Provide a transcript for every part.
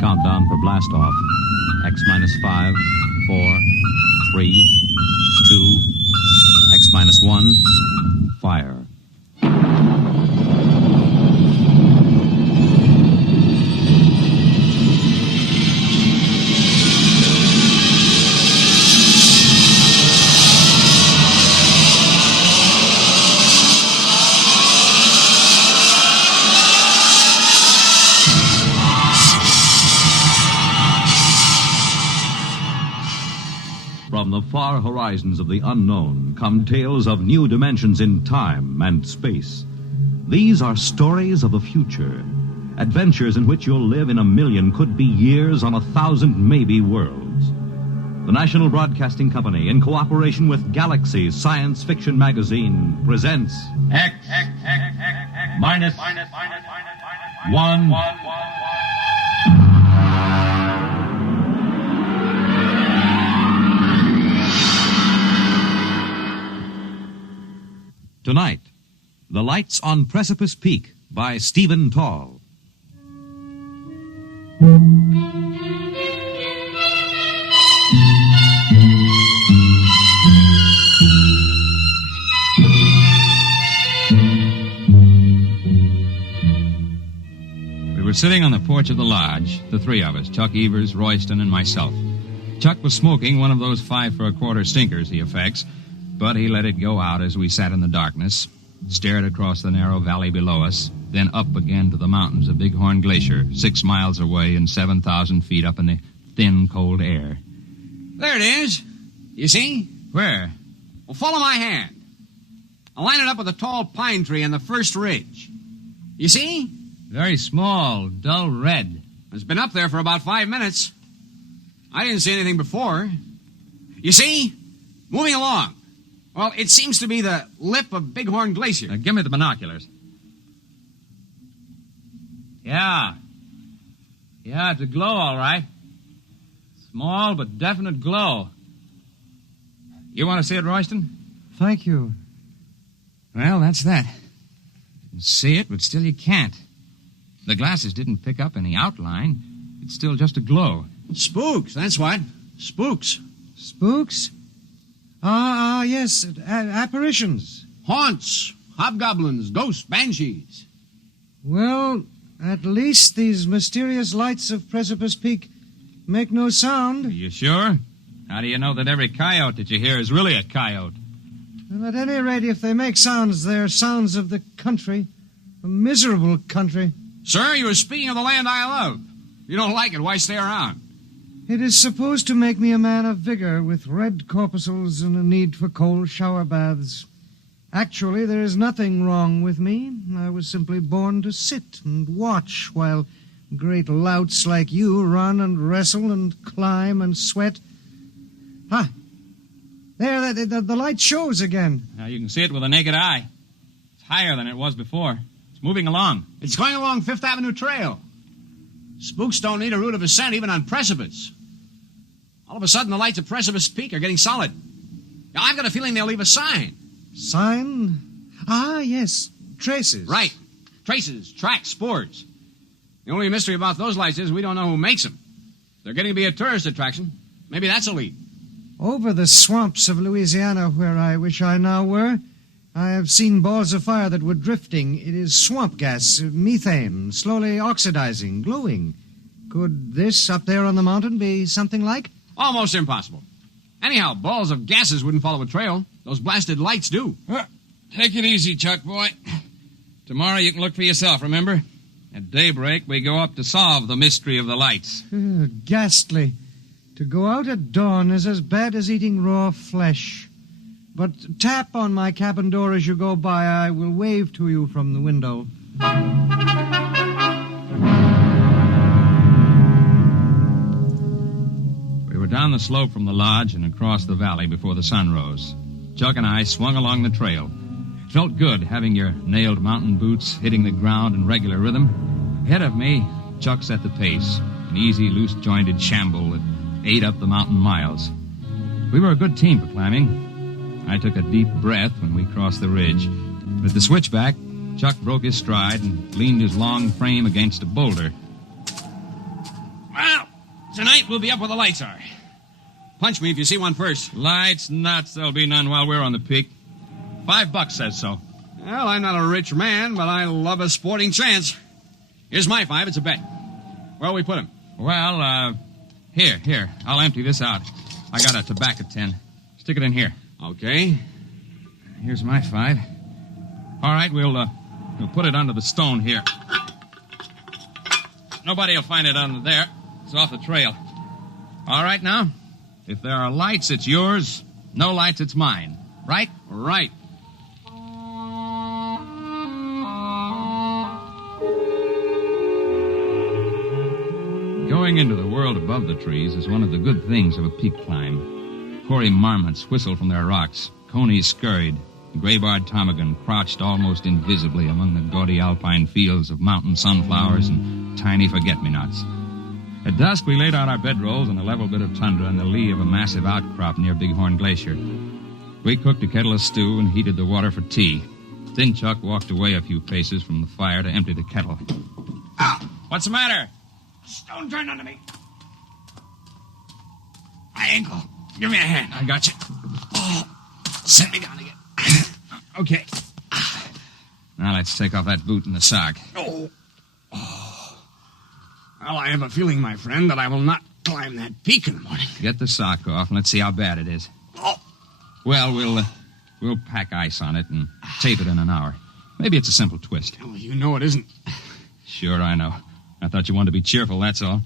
Countdown for blast off. X minus 5, 4, 3, 2, X minus 1, fire. From the far horizons of the unknown come tales of new dimensions in time and space. These are stories of the future, adventures in which you'll live in a million, could be years, on 1,000 maybe worlds. The National Broadcasting Company, in cooperation with Galaxy Science Fiction Magazine, presents X minus 1. Tonight, The Lights on Precipice Peak by Stephen Tall. We were sitting on the porch of the lodge, the three of us, Chuck Evers, Royston, and myself. Chuck was smoking one of those 5 for a quarter stinkers he affects, but he let it go out as we sat in the darkness, stared across the narrow valley below us, then up again to the mountains of Bighorn Glacier, 6 miles away and 7,000 feet up in the thin, cold air. There it is. You see? Where? Well, follow my hand. I'll line it up with a tall pine tree on the first ridge. You see? Very small, dull red. It's been up there for about 5 minutes. I didn't see anything before. You see? Moving along. Well, it seems to be the lip of Bighorn Glacier. Now, give me the binoculars. Yeah, it's a glow, all right. Small but definite glow. You want to see it, Royston? Thank you. Well, that's that. You can see it, but still you can't. The glasses didn't pick up any outline. It's still just a glow. Spooks, that's what. Spooks. Spooks? Yes, apparitions. Haunts, hobgoblins, ghosts, banshees. Well, at least these mysterious lights of Precipice Peak make no sound. Are you sure? How do you know that every coyote that you hear is really a coyote? Well, at any rate, if they make sounds, they're sounds of the country. A miserable country. Sir, you were speaking of the land I love. If you don't like it, why stay around? It is supposed to make me a man of vigor, with red corpuscles and a need for cold shower baths. Actually, there is nothing wrong with me. I was simply born to sit and watch while great louts like you run and wrestle and climb and sweat. There, the light shows again. Now, you can see it with the naked eye. It's higher than it was before. It's moving along. It's going along Fifth Avenue Trail. Spooks don't need a route of ascent even on Precipice. All of a sudden, the lights of Precipice Peak are getting solid. Now, I've got a feeling they'll leave a sign. Sign? Yes, traces. Right. Traces, tracks, spores. The only mystery about those lights is we don't know who makes them. They're getting to be a tourist attraction. Maybe that's a lead. Over the swamps of Louisiana, where I wish I now were, I have seen balls of fire that were drifting. It is swamp gas, methane, slowly oxidizing, glowing. Could this up there on the mountain be something like? Almost impossible. Anyhow, balls of gases wouldn't follow a trail. Those blasted lights do. Take it easy, Chuck, boy. Tomorrow you can look for yourself, remember? At daybreak, we go up to solve the mystery of the lights. Ghastly. To go out at dawn is as bad as eating raw flesh. But tap on my cabin door as you go by. I will wave to you from the window. We were down the slope from the lodge and across the valley before the sun rose. Chuck and I swung along the trail. It felt good having your nailed mountain boots hitting the ground in regular rhythm. Ahead of me, Chuck set the pace, an easy, loose-jointed shamble that ate up the mountain miles. We were a good team for climbing. I took a deep breath when we crossed the ridge. But at the switchback, Chuck broke his stride and leaned his long frame against a boulder. Well, tonight we'll be up where the lights are. Punch me if you see one first. Lights, nuts, there'll be none while we're on the peak. $5 says so. Well, I'm not a rich man, but I love a sporting chance. Here's my 5. It's a bet. Where'll we put him? Well, here. I'll empty this out. I got a tobacco tin. Stick it in here. Okay. Here's my 5. All right, we'll put it under the stone here. Nobody will find it under there. It's off the trail. All right, now, if there are lights, it's yours. No lights, it's mine. Right? Right. Going into the world above the trees is one of the good things of a peak climb. Hoary marmots whistled from their rocks. Conies scurried. The gray-barred ptarmigan crouched almost invisibly among the gaudy alpine fields of mountain sunflowers and tiny forget-me-nots. At dusk, we laid out our bedrolls on a level bit of tundra in the lee of a massive outcrop near Bighorn Glacier. We cooked a kettle of stew and heated the water for tea. Then Chuck walked away a few paces from the fire to empty the kettle. Ow! What's the matter? Stone turned under me. My ankle. Give me a hand. I got you. Oh, set me down again. Okay. Now let's take off that boot and the sock. Oh. Well, I have a feeling, my friend, that I will not climb that peak in the morning. Get the sock off and let's see how bad it is. Oh. Well, we'll pack ice on it and tape it in an hour. Maybe it's a simple twist. Oh, you know it isn't. Sure, I know. I thought you wanted to be cheerful, that's all.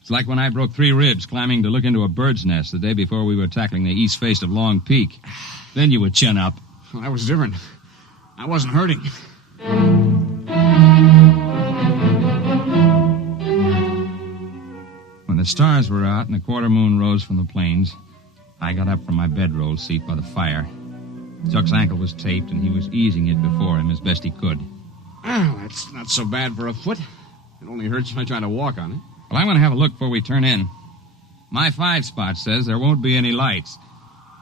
It's like when I broke 3 ribs climbing to look into a bird's nest the day before we were tackling the east face of Long Peak. Then you would chin up. Well, that was different. I wasn't hurting. When the stars were out and the quarter moon rose from the plains, I got up from my bedroll seat by the fire. Chuck's ankle was taped, and he was easing it before him as best he could. Well, that's not so bad for a foot. It only hurts if I try to walk on it. Well, I'm going to have a look before we turn in. My 5 spot says there won't be any lights,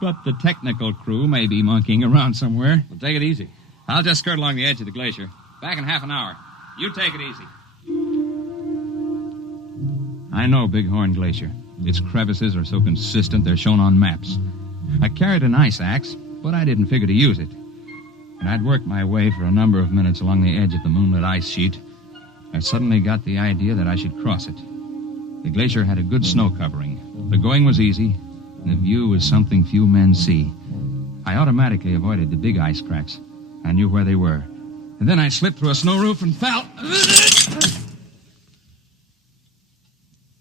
but the technical crew may be monkeying around somewhere. Well, take it easy. I'll just skirt along the edge of the glacier. Back in half an hour. You take it easy. I know Bighorn Glacier. Its crevices are so consistent they're shown on maps. I carried an ice axe, but I didn't figure to use it. And I'd worked my way for a number of minutes along the edge of the moonlit ice sheet. I suddenly got the idea that I should cross it. The glacier had a good snow covering. The going was easy, and the view was something few men see. I automatically avoided the big ice cracks. I knew where they were. And then I slipped through a snow roof and fell.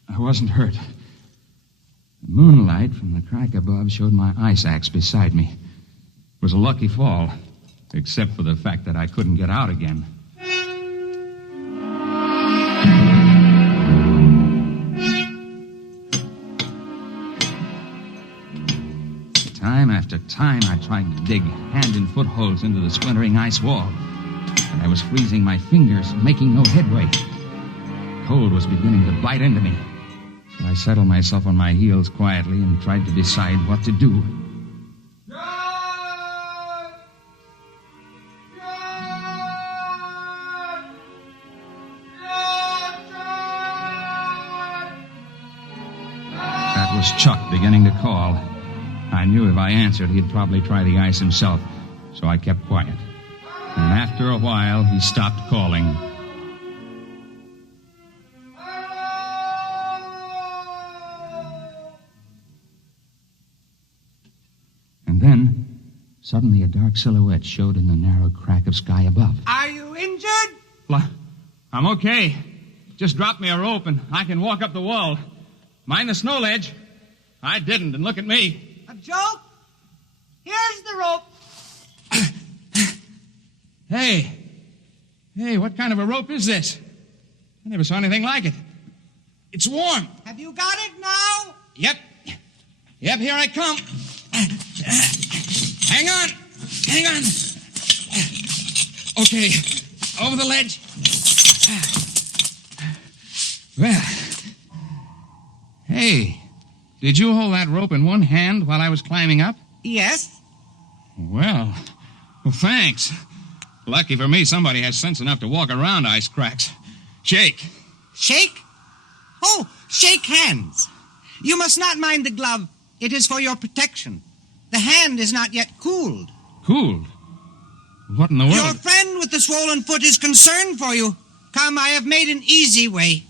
I wasn't hurt. The moonlight from the crack above showed my ice axe beside me. It was a lucky fall, except for the fact that I couldn't get out again. Time after time, I tried to dig hand and foot holes into the splintering ice wall. But I was freezing my fingers, making no headway. Cold was beginning to bite into me. So I settled myself on my heels quietly and tried to decide what to do. That was Chuck beginning to call. I knew if I answered, he'd probably try the ice himself, so I kept quiet. And after a while, he stopped calling. And then, suddenly a dark silhouette showed in the narrow crack of sky above. Are you injured? Well, I'm okay. Just drop me a rope and I can walk up the wall. Mind the snow ledge. I didn't, and look at me. A joke? Here's the rope. Hey, what kind of a rope is this? I never saw anything like it. It's warm. Have you got it now? Yep, here I come. Hang on. Okay, over the ledge. Well, hey, did you hold that rope in one hand while I was climbing up? Yes. Well, thanks. Lucky for me, somebody has sense enough to walk around ice cracks. Shake. Shake? Oh, shake hands. You must not mind the glove. It is for your protection. The hand is not yet cooled. Cooled? What in the world? Your friend with the swollen foot is concerned for you. Come, I have made an easy way.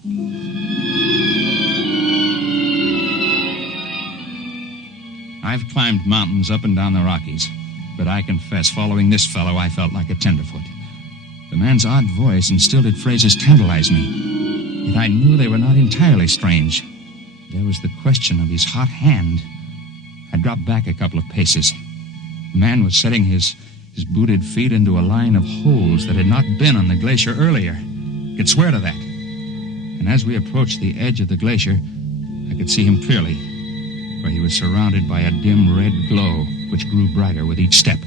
I've climbed mountains up and down the Rockies, but I confess, following this fellow, I felt like a tenderfoot. The man's odd voice and stilted phrases tantalized me, yet I knew they were not entirely strange. There was the question of his hot hand. I dropped back a couple of paces. The man was setting his booted feet into a line of holes that had not been on the glacier earlier. I could swear to that. And as we approached the edge of the glacier, I could see him clearly, for he was surrounded by a dim red glow which grew brighter with each step.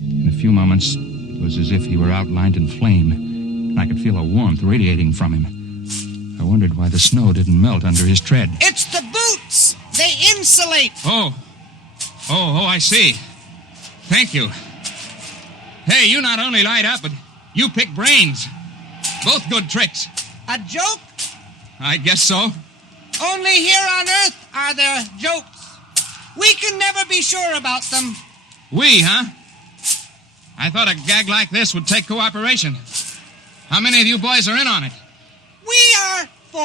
In a few moments, it was as if he were outlined in flame, and I could feel a warmth radiating from him. I wondered why the snow didn't melt under his tread. It's the boots! They insulate! Oh, I see. Thank you. Hey, you not only light up, but you pick brains. Both good tricks. A joke? I guess so. Only here on Earth are there jokes. We can never be sure about them. We, huh? I thought a gag like this would take cooperation. How many of you boys are in on it? We are 4.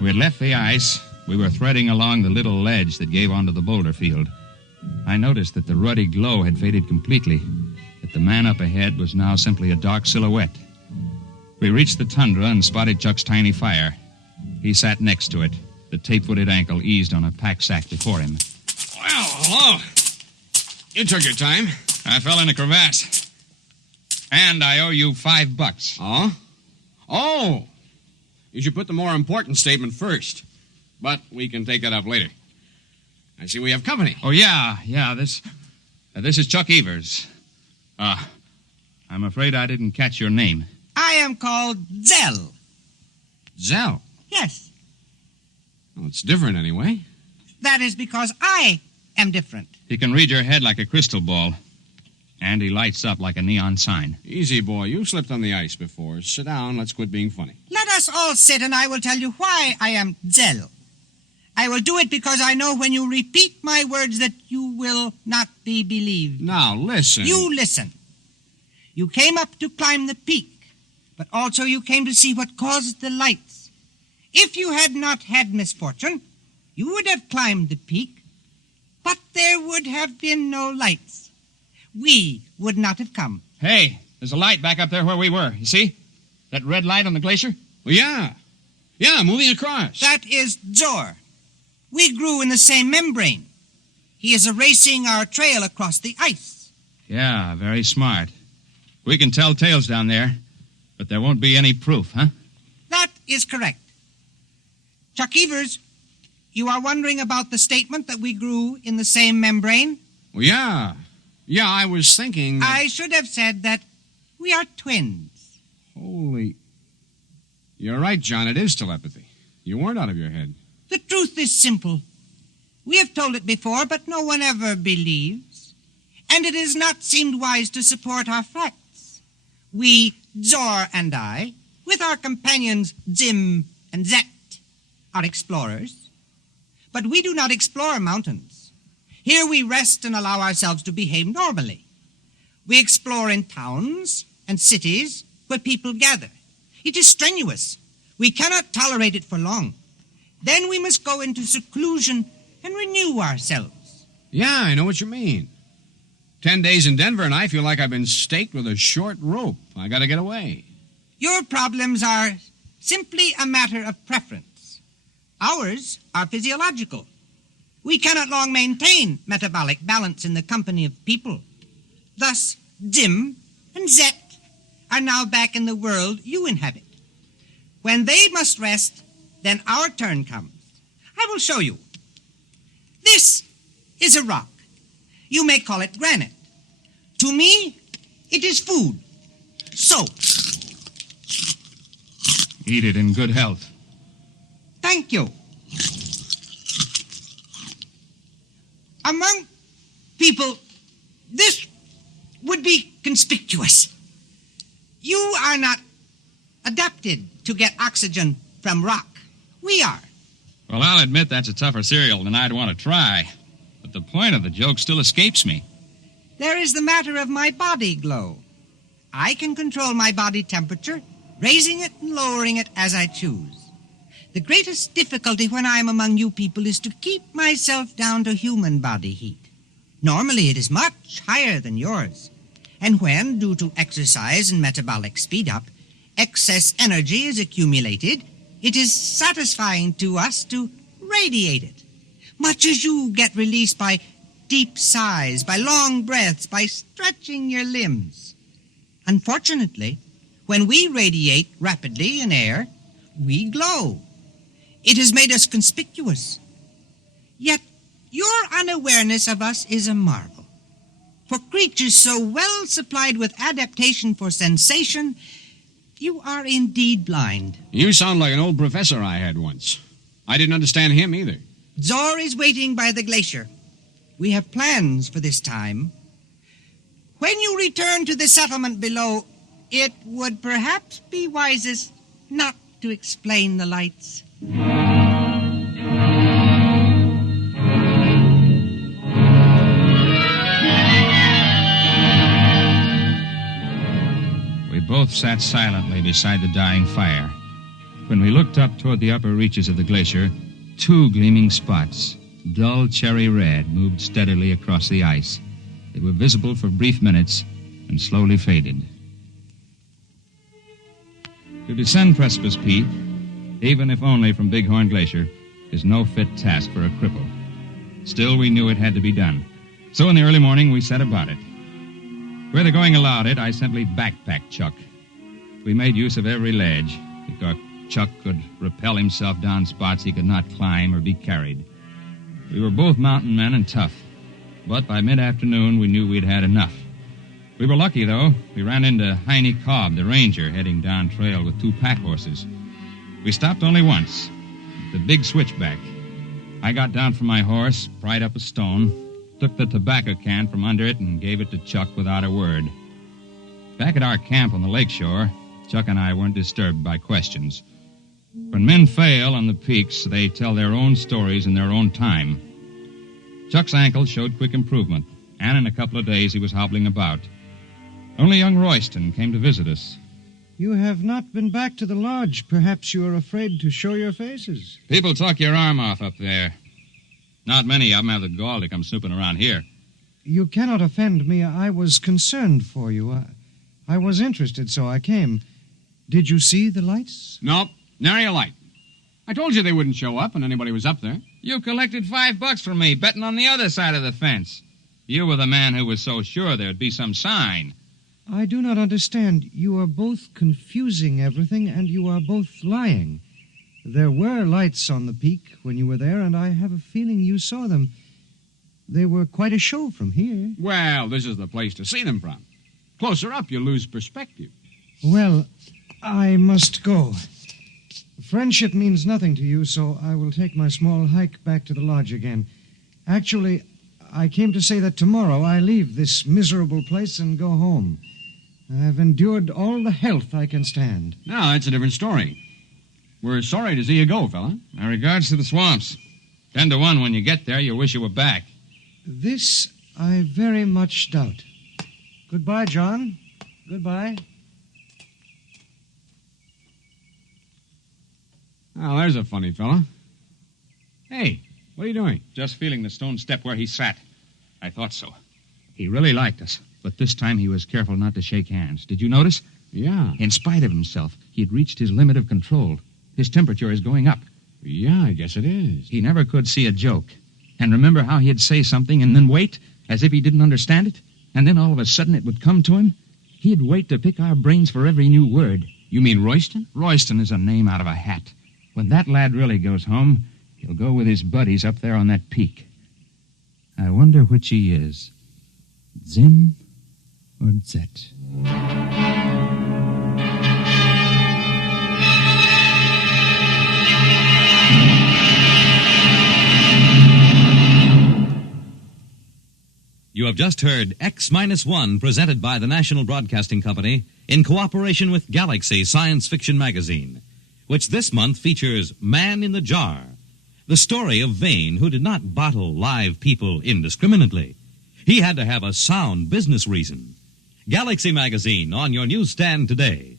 We had left the ice. We were threading along the little ledge that gave onto the boulder field. I noticed that the ruddy glow had faded completely, that the man up ahead was now simply a dark silhouette. We reached the tundra and spotted Chuck's tiny fire. He sat next to it, the tape-footed ankle eased on a pack sack before him. Well, hello. You took your time. I fell in a crevasse. And I owe you $5. Oh? Oh! You should put the more important statement first. But we can take that up later. I see we have company. Oh, yeah. This is Chuck Evers. I'm afraid I didn't catch your name. I am called Zell. Zell? Yes. Well, it's different anyway. That is because I am different. He can read your head like a crystal ball. And he lights up like a neon sign. Easy, boy. You slipped on the ice before. Sit down. Let's quit being funny. Let us all sit and I will tell you why I am Zell. I will do it because I know when you repeat my words that you will not be believed. Now, listen. You listen. You came up to climb the peak, but also you came to see what caused the lights. If you had not had misfortune, you would have climbed the peak, but there would have been no lights. We would not have come. Hey, there's a light back up there where we were. You see? That red light on the glacier? Well, yeah. Yeah, moving across. That is Zor. We grew in the same membrane. He is erasing our trail across the ice. Yeah, very smart. We can tell tales down there, but there won't be any proof, huh? That is correct. Chuck Evers, you are wondering about the statement that we grew in the same membrane? Well, yeah. Yeah, I was thinking that... I should have said that we are twins. Holy... You're right, John. It is telepathy. You weren't out of your head. The truth is simple. We have told it before, but no one ever believes. And it has not seemed wise to support our facts. We, Zor and I, with our companions Zim and Zet, are explorers. But we do not explore mountains. Here we rest and allow ourselves to behave normally. We explore in towns and cities where people gather. It is strenuous. We cannot tolerate it for long. Then we must go into seclusion and renew ourselves. Yeah, I know what you mean. 10 days in Denver and I feel like I've been staked with a short rope. I gotta get away. Your problems are simply a matter of preference. Ours are physiological. We cannot long maintain metabolic balance in the company of people. Thus, Zim and Zet are now back in the world you inhabit. When they must rest, then our turn comes. I will show you. This is a rock. You may call it granite. To me, it is food. So. Eat it in good health. Thank you. Among people, this would be conspicuous. You are not adapted to get oxygen from rock. We are. Well, I'll admit that's a tougher cereal than I'd want to try. But the point of the joke still escapes me. There is the matter of my body glow. I can control my body temperature, raising it and lowering it as I choose. The greatest difficulty when I am among you people is to keep myself down to human body heat. Normally it is much higher than yours. And when, due to exercise and metabolic speed-up, excess energy is accumulated, it is satisfying to us to radiate it, much as you get released by deep sighs, by long breaths, by stretching your limbs. Unfortunately, when we radiate rapidly in air, we glow. It has made us conspicuous. Yet your unawareness of us is a marvel. For creatures so well supplied with adaptation for sensation, you are indeed blind. You sound like an old professor I had once. I didn't understand him either. Zor is waiting by the glacier. We have plans for this time. When you return to the settlement below, it would perhaps be wisest not to explain the lights. We both sat silently beside the dying fire. When we looked up toward the upper reaches of the glacier, two gleaming spots, dull cherry red, moved steadily across the ice. They were visible for brief minutes and slowly faded. To descend Precipice Peak, even if only from Bighorn Glacier, is no fit task for a cripple. Still, we knew it had to be done. So in the early morning, we set about it. Where the going allowed it, I simply backpacked Chuck. We made use of every ledge, because Chuck could rappel himself down spots he could not climb or be carried. We were both mountain men and tough, but by mid-afternoon, we knew we'd had enough. We were lucky, though. We ran into Heine Cobb, the ranger, heading down trail with 2 pack horses. We stopped only once, the big switchback. I got down from my horse, pried up a stone, took the tobacco can from under it, and gave it to Chuck without a word. Back at our camp on the lakeshore, Chuck and I weren't disturbed by questions. When men fail on the peaks, they tell their own stories in their own time. Chuck's ankle showed quick improvement, and in a couple of days he was hobbling about. Only young Royston came to visit us. You have not been back to the lodge. Perhaps you are afraid to show your faces. People talk your arm off up there. Not many of them have the gall to come snooping around here. You cannot offend me. I was concerned for you. I was interested, so I came. Did you see the lights? Nope, nary a light. I told you they wouldn't show up when anybody was up there. You collected $5 from me, betting on the other side of the fence. You were the man who was so sure there'd be some sign. I do not understand. You are both confusing everything, and you are both lying. There were lights on the peak when you were there, and I have a feeling you saw them. They were quite a show from here. Well, this is the place to see them from. Closer up, you lose perspective. Well, I must go. Friendship means nothing to you, so I will take my small hike back to the lodge again. Actually, I came to say that tomorrow I leave this miserable place and go home. I've endured all the health I can stand. Now, that's a different story. We're sorry to see you go, fella. My regards to the swamps. 10 to 1 when you get there, you'll wish you were back. This I very much doubt. Goodbye, John. Goodbye. Oh, there's a funny fella. Hey, what are you doing? Just feeling the stone step where he sat. I thought so. He really liked us, but this time he was careful not to shake hands. Did you notice? Yeah. In spite of himself, he'd reached his limit of control. His temperature is going up. Yeah, I guess it is. He never could see a joke. And remember how he'd say something and then wait, as if he didn't understand it? And then all of a sudden it would come to him? He'd wait to pick our brains for every new word. You mean Royston? Royston is a name out of a hat. When that lad really goes home, he'll go with his buddies up there on that peak. I wonder which he is, Zim or Zet. You have just heard X-1 presented by the National Broadcasting Company in cooperation with Galaxy Science Fiction Magazine, which this month features Man in the Jar, the story of Vane, who did not bottle live people indiscriminately. He had to have a sound business reason. Galaxy Magazine on your newsstand today.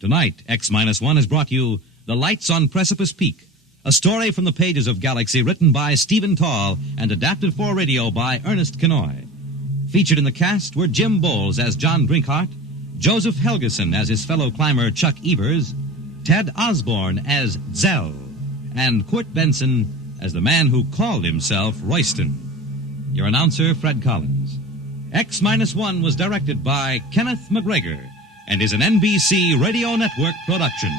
Tonight, X-1 has brought you The Lights on Precipice Peak, a story from the pages of Galaxy written by Stephen Tall and adapted for radio by Ernest Kenoy. Featured in the cast were Jim Bowles as John Brinkhart, Joseph Helgeson as his fellow climber Chuck Evers, Ted Osborne as Zell, and Kurt Benson as the man who called himself Royston. Your announcer, Fred Collins. X-1 was directed by Kenneth McGregor and is an NBC Radio Network production.